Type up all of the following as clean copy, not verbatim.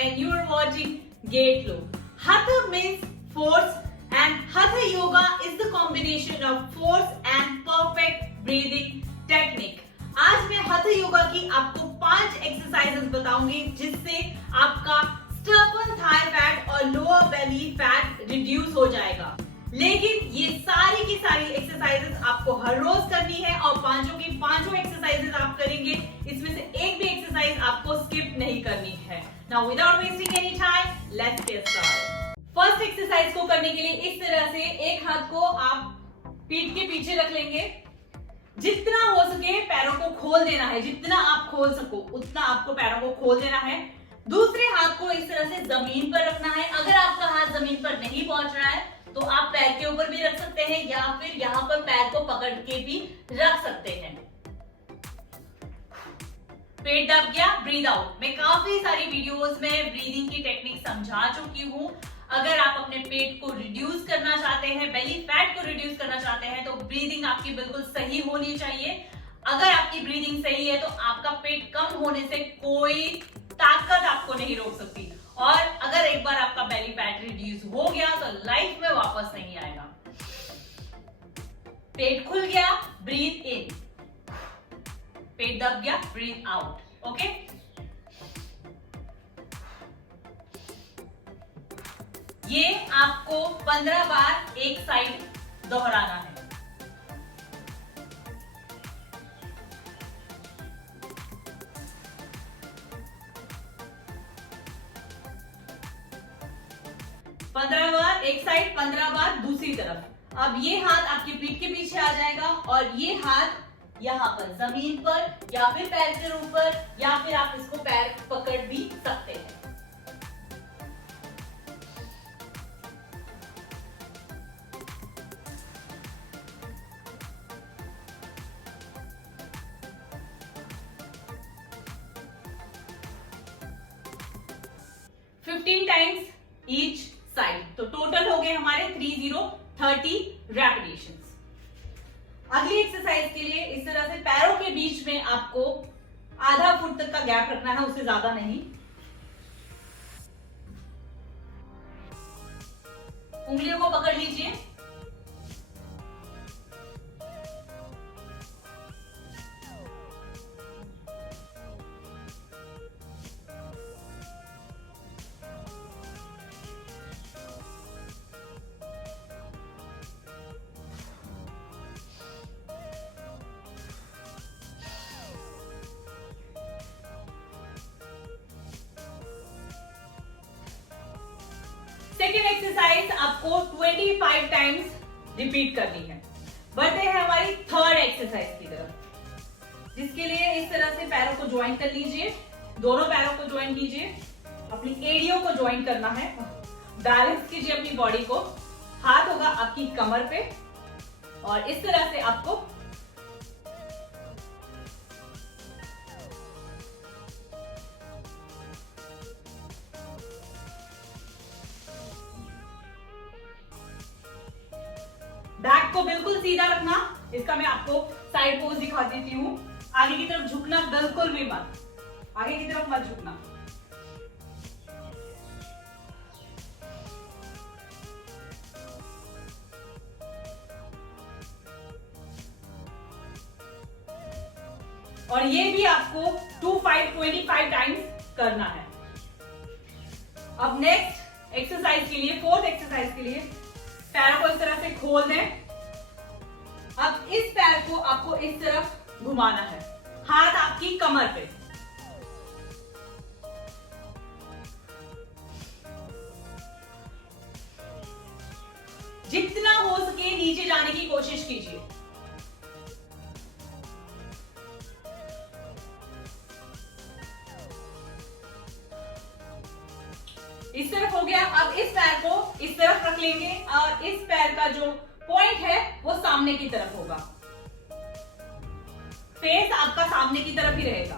and you are watching Gate Flow. Hatha means force and Hatha Yoga is the combination of force and perfect breathing technique. आज मैं Hatha Yoga की आपको 5 exercises बताऊंगी जिससे आपका stubborn Thai fat और lower belly fat reduce हो जाएगा। लेकिन ये सारी की सारी एक्सरसाइजेस आपको हर रोज करनी है और पांचों की पांचों एक्सरसाइजेस आप करेंगे, इसमें से एक भी एक्सरसाइज आपको स्किप नहीं करनी है। Now without wasting any time, let's get started. First exercise को करने के लिए इस तरह से एक हाथ को आप पीठ के पीछे रख लेंगे। जितना हो सके पैरों को खोल देना है, जितना आप खोल सको उतना आपको पैरों को खोल देना है। दूसरे हाथ को इस तरह से जमीन पर रखना है। अगर आपका हाथ जमीन पर नहीं पहुंच रहा है तो आप पैर के ऊपर भी रख सकते हैं या फिर यहाँ पर पैर को पकड़ के भी रख सकते हैं। पेट दब गया, ब्रीद आउट। मैं काफी सारी वीडियोस में ब्रीदिंग की टेक्निक समझा चुकी हूं। अगर आप अपने पेट को रिड्यूस करना चाहते हैं, बेली फैट को रिड्यूस करना चाहते हैं तो ब्रीदिंग आपकी बिल्कुल सही होनी चाहिए। अगर आपकी ब्रीदिंग सही है तो आपका पेट कम होने से कोई ताकत आपको नहीं रोक सकती। और अगर एक बार आपका बेली फैट रिड्यूस हो गया तो लाइफ में वापस नहीं आएगा। पेट खुल गया, ब्रीथ इन। पेट दब गया, ब्रीथ आउट। ओके, ये आपको 15 बार एक साइड दोहराना है। पंद्रह बार एक साइड, 15 बार दूसरी तरफ। अब ये हाथ आपकी पीठ के पीछे आ जाएगा और ये हाथ यहाँ पर जमीन पर या फिर पैर के ऊपर, या फिर आप इसको पैर पकड़ भी सकते हैं। फिफ्टीन टाइम्स ईच साइड, तो टोटल हो गए हमारे 30 रेपिटेशंस। अगली एक्सरसाइज के लिए इस तरह से पैरों के बीच में आपको आधा फुट तक का गैप रखना है, उससे ज्यादा नहीं। उंगलियों को पकड़ लीजिए। सेकेंड एक्सरसाइज आपको 25 टाइम्स रिपीट करनी है। बढ़ते हैं हमारी थर्ड एक्सरसाइज की तरफ, जिसके लिए इस तरह से पैरों को ज्वाइन कर लीजिए। दोनों पैरों को ज्वाइन कीजिए, अपनी एड़ियों को ज्वाइन करना है। बैलेंस कीजिए अपनी बॉडी को। हाथ होगा आपकी कमर पे और इस तरह से आपको बैक को बिल्कुल सीधा रखना। इसका मैं आपको साइड पोज दिखा देती हूँ। आगे की तरफ झुकना बिल्कुल भी मत, आगे की तरफ मत झुकना। और ये भी आपको 25 टाइम्स करना है। अब नेक्स्ट एक्सरसाइज के लिए, फोर्थ एक्सरसाइज के लिए पैरों को इस तरह से खोल दें। अब इस पैर को आपको इस तरफ घुमाना है, हाथ आपकी कमर पे। जितना हो सके नीचे जाने की कोशिश कीजिए। इस तरफ हो गया। अब इस पैर को इस तरफ रख लेंगे और इस पैर का जो पॉइंट है वो सामने की तरफ होगा। फेस आपका सामने की तरफ ही रहेगा।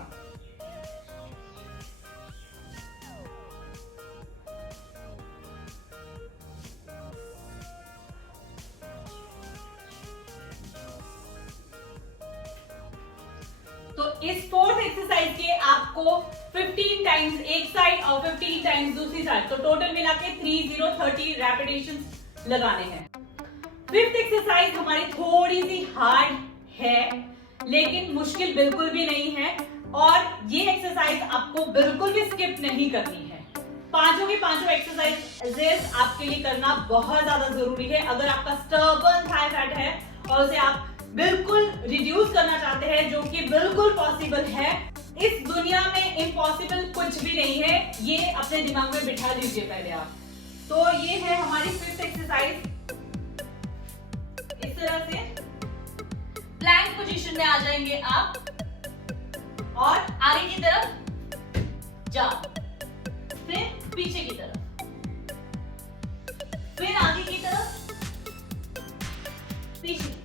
तो इस फोर्थ एक्सरसाइज के आपको 15 टाइम्स एक साइड और 15 टाइम्स दूसरी साइड, तो टोटल मिला के 30 रेपिटेशन लगाने हैं। फिफ्थ एक्सरसाइज हमारी थोड़ी सी हार्ड है लेकिन मुश्किल बिल्कुल भी नहीं है, और ये एक्सरसाइज आपको बिल्कुल भी स्किप नहीं करनी है। पांचों की पांचों एक्सरसाइजेस आपके लिए करना बहुत ज्यादा जरूरी है। अगर आपका स्टर्बन थाई फैट है और उसे आप बिल्कुल रिड्यूस करना चाहते हैं, जो कि बिल्कुल पॉसिबल है, इस दुनिया में इम्पॉसिबल कुछ भी नहीं है, ये अपने दिमाग में बिठा लीजिए पहले आप। तो ये है हमारी फिफ्थ एक्सरसाइज। इस तरह से प्लैंक पोजीशन में आ जाएंगे आप और आगे की तरफ जाओ, फिर पीछे की तरफ, फिर आगे की तरफ, पीछे।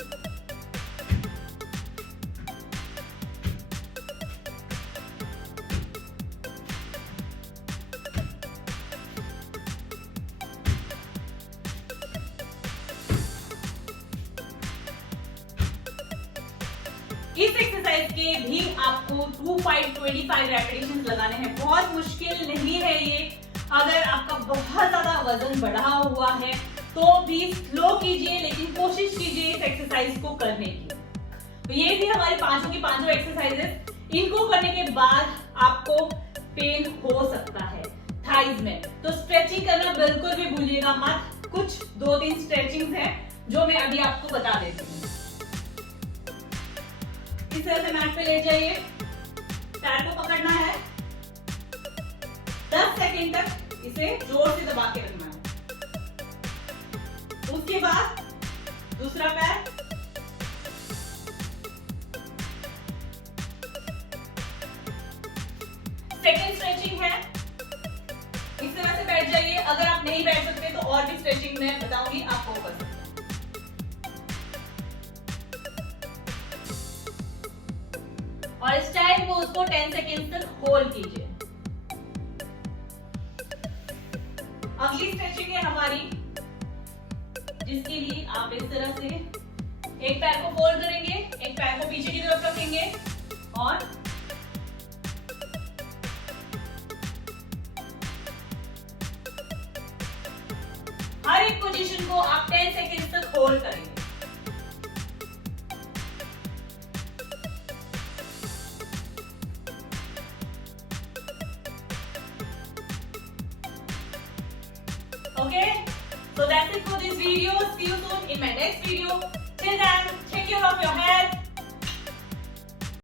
इस एक्सरसाइज के भी आपको 25 रेपिटेशंस लगाने हैं। बहुत मुश्किल नहीं है ये। अगर आपका बहुत ज्यादा वजन बढ़ा हुआ है तो भी स्लो कीजिए, लेकिन कोशिश कीजिए इस एक्सरसाइज को करने की। तो ये थी हमारी पांचों की पांचों एक्सरसाइजेस। इनको करने के बाद आपको पेन हो सकता है थाइज में, तो स्ट्रेचिंग करना बिल्कुल भी भूलिएगा मत। कुछ 2-3 स्ट्रेचिंग हैं जो मैं अभी आपको बता देती हूँ। इस तरह से मैट पे ले जाइए, पैर को पकड़ना है, 10 सेकंड तक इसे जोर से दबा के रखना है। उसके बाद दूसरा पैर, सेकंड स्ट्रेचिंग है। इस तरह से बैठ जाइए। अगर आप नहीं बैठ सकते तो और भी स्ट्रेचिंग मैं बताऊंगी, आपको कर सकते हैं। और स्टाइल पोज को 10 सेकेंड तक होल्ड कीजिए। अगली स्ट्रेचिंग है हमारी, जिसके लिए आप इस तरह से एक पैर को फोल्ड करेंगे, एक पैर को पीछे की तरफ रखेंगे और हर एक पोजीशन को आप 10 सेकेंड तक होल्ड करेंगे। Okay, so that's it for this video. See you soon in my next video. Till then, take care of your health.